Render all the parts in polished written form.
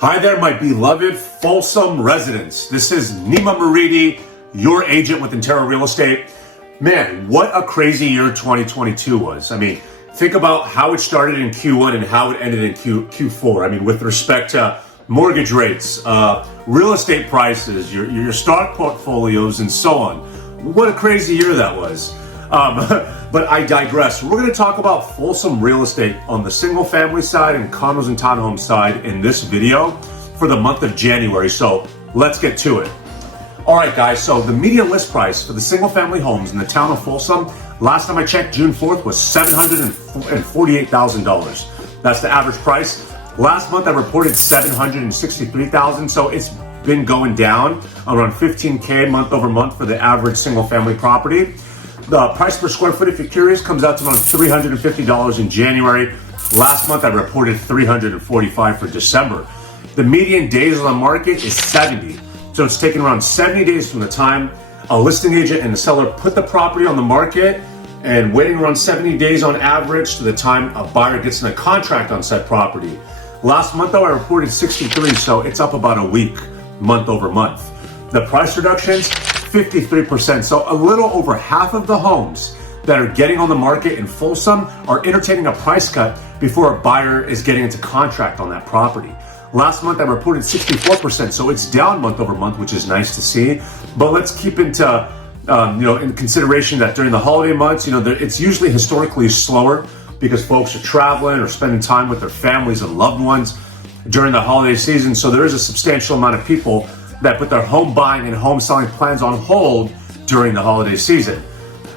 Hi there, my beloved Folsom residents. This is Nima Moridi, your agent with Intero Real Estate. Man, what a crazy year 2022 was. I mean, think about how it started in Q1 and how it ended in Q4. I mean, with respect to mortgage rates, real estate prices, your stock portfolios, and so on. What a crazy year that was. But I digress. We're going to talk about Folsom real estate on the single family side and condos and townhomes side in this video for the month of January. So let's get to it. All right, guys. So the median list price for the single family homes in the town of Folsom, last time I checked, June 4th, was $748,000. That's the average price. Last month I reported $763,000. So it's been going down around $15K month over month for the average single family property. The price per square foot, if you're curious, comes out to around $350 in January. Last month, I reported $345 for December. The median days on the market is 70. So it's taken around 70 days from the time a listing agent and the seller put the property on the market and waiting around 70 days on average to the time a buyer gets in a contract on said property. Last month, though, I reported 63, so it's up about a week, month over month. The price reductions, 53%. So a little over half of the homes that are getting on the market in Folsom are entertaining a price cut before a buyer is getting into contract on that property. Last month I reported 64%, so it's down month over month, which is nice to see. But let's keep into in consideration that during the holiday months, it's usually historically slower because folks are traveling or spending time with their families and loved ones during the holiday season. So there is a substantial amount of people that put their home buying and home selling plans on hold during the holiday season.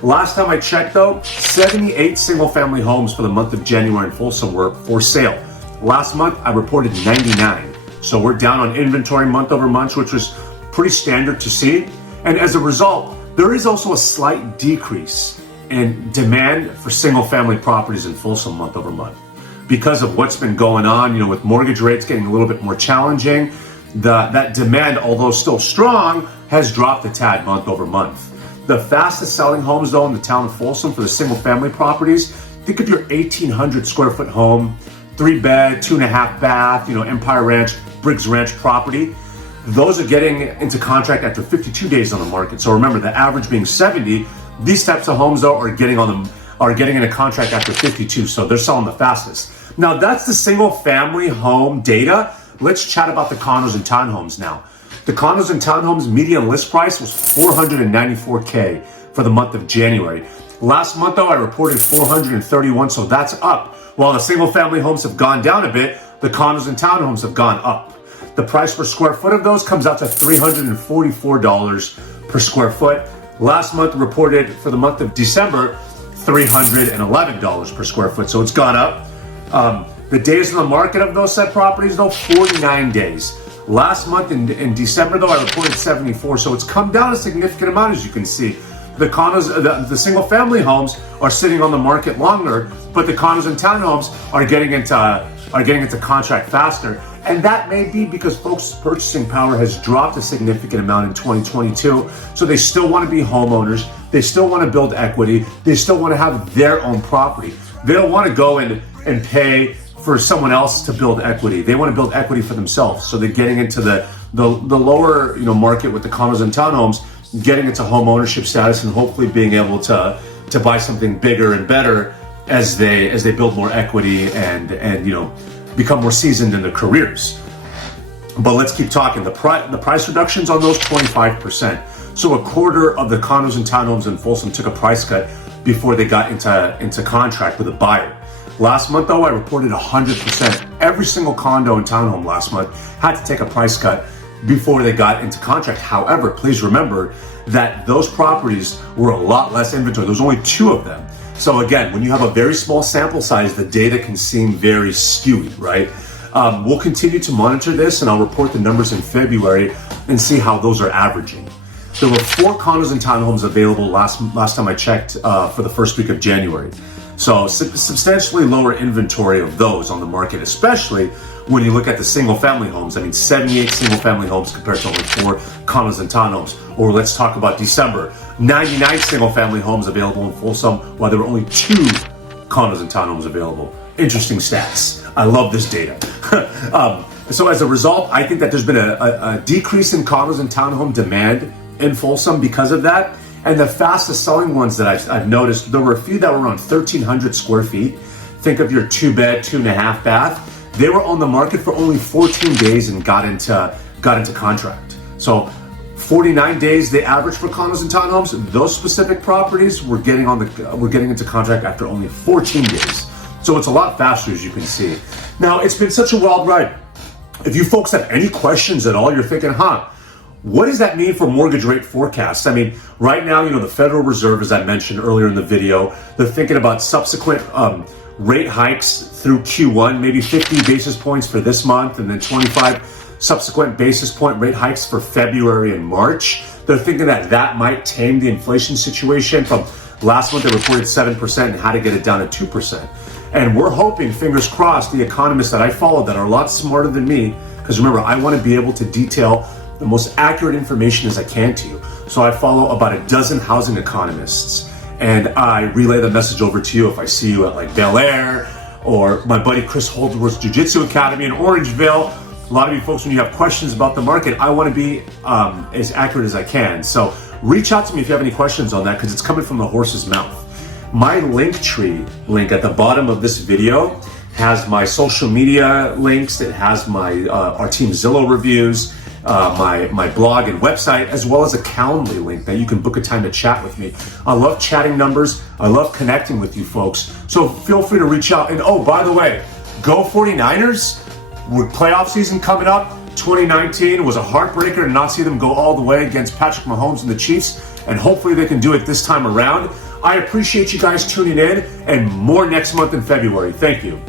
Last time I checked though, 78 single family homes for the month of January in Folsom were for sale. Last month I reported 99. So we're down on inventory month over month, which was pretty standard to see. And as a result, there is also a slight decrease in demand for single family properties in Folsom month over month. Because of what's been going on, with mortgage rates getting a little bit more challenging, that demand, although still strong, has dropped a tad month over month. The fastest selling homes though in the town of Folsom for the single family properties, think of your 1,800 square foot home, 3-bed, 2.5 bath, Empire Ranch, Briggs Ranch property. Those are getting into contract after 52 days on the market. So remember, the average being 70, these types of homes though are getting into contract after 52. So they're selling the fastest. Now that's the single family home data. Let's chat about the condos and townhomes now. The condos and townhomes median list price was $494K for the month of January. Last month though, I reported $431, so that's up. While the single family homes have gone down a bit, the condos and townhomes have gone up. The price per square foot of those comes out to $344 per square foot. Last month reported for the month of December, $311 per square foot, so it's gone up. The days on the market of those said properties, though, 49 days. Last month in December, though, I reported 74, so it's come down a significant amount, as you can see. The condos, the single-family homes are sitting on the market longer, but the condos and townhomes are getting into contract faster. And that may be because folks' purchasing power has dropped a significant amount in 2022, so they still want to be homeowners, they still want to build equity, they still want to have their own property. They don't want to go and pay for someone else to build equity. They want to build equity for themselves. So they're getting into the lower market with the condos and townhomes, getting into home ownership status and hopefully being able to buy something bigger and better as they build more equity and become more seasoned in their careers. But let's keep talking. The price reductions on those, 25%. So a quarter of the condos and townhomes in Folsom took a price cut before they got into contract with a buyer. Last month, though, I reported 100%. Every single condo and townhome last month had to take a price cut before they got into contract. However, please remember that those properties were a lot less inventory. There was only 2 of them. So again, when you have a very small sample size, the data can seem very skewed, right? We'll continue to monitor this, and I'll report the numbers in February and see how those are averaging. There were 4 condos and townhomes available last time I checked for the first week of January. So substantially lower inventory of those on the market, especially when you look at the single family homes. I mean, 78 single family homes compared to only 4 condos and townhomes. Or let's talk about December, 99 single family homes available in Folsom, while there were only 2 condos and townhomes available. Interesting stats. I love this data. So as a result, I think that there's been a decrease in condos and townhome demand in Folsom because of that. And the fastest selling ones that I've noticed, there were a few that were around 1,300 square feet. Think of your 2-bed, 2.5 bath. They were on the market for only 14 days and got into contract. So 49 days they average for condos and townhomes. Those specific properties were getting into contract after only 14 days. So it's a lot faster, as you can see. Now, it's been such a wild ride. If you folks have any questions at all, you're thinking, what does that mean for mortgage rate forecasts? I mean, right now, the Federal Reserve, as I mentioned earlier in the video, they're thinking about subsequent rate hikes through Q1, maybe 50 basis points for this month, and then 25 subsequent basis point rate hikes for February and March. They're thinking that might tame the inflation situation. From last month, they reported 7% and how to get it down to 2%. And we're hoping, fingers crossed, the economists that I follow that are a lot smarter than me, because remember, I want to be able to detail the most accurate information as I can to you. So I follow about a dozen housing economists, and I relay the message over to you if I see you at like Bel Air or my buddy Chris Holdsworth's Jiu-Jitsu Academy in Orangeville. A lot of you folks, when you have questions about the market, I want to be as accurate as I can. So reach out to me if you have any questions on that, because it's coming from the horse's mouth. My Linktree link at the bottom of this video has my social media links. It has my our team Zillow reviews, my blog and website, as well as a Calendly link that you can book a time to chat with me. I love chatting numbers. I love connecting with you folks. So feel free to reach out. And oh, by the way, go 49ers. With playoff season coming up, 2019 was a heartbreaker to not see them go all the way against Patrick Mahomes and the Chiefs, and hopefully they can do it this time around. I appreciate you guys tuning in, and more next month in February. Thank you.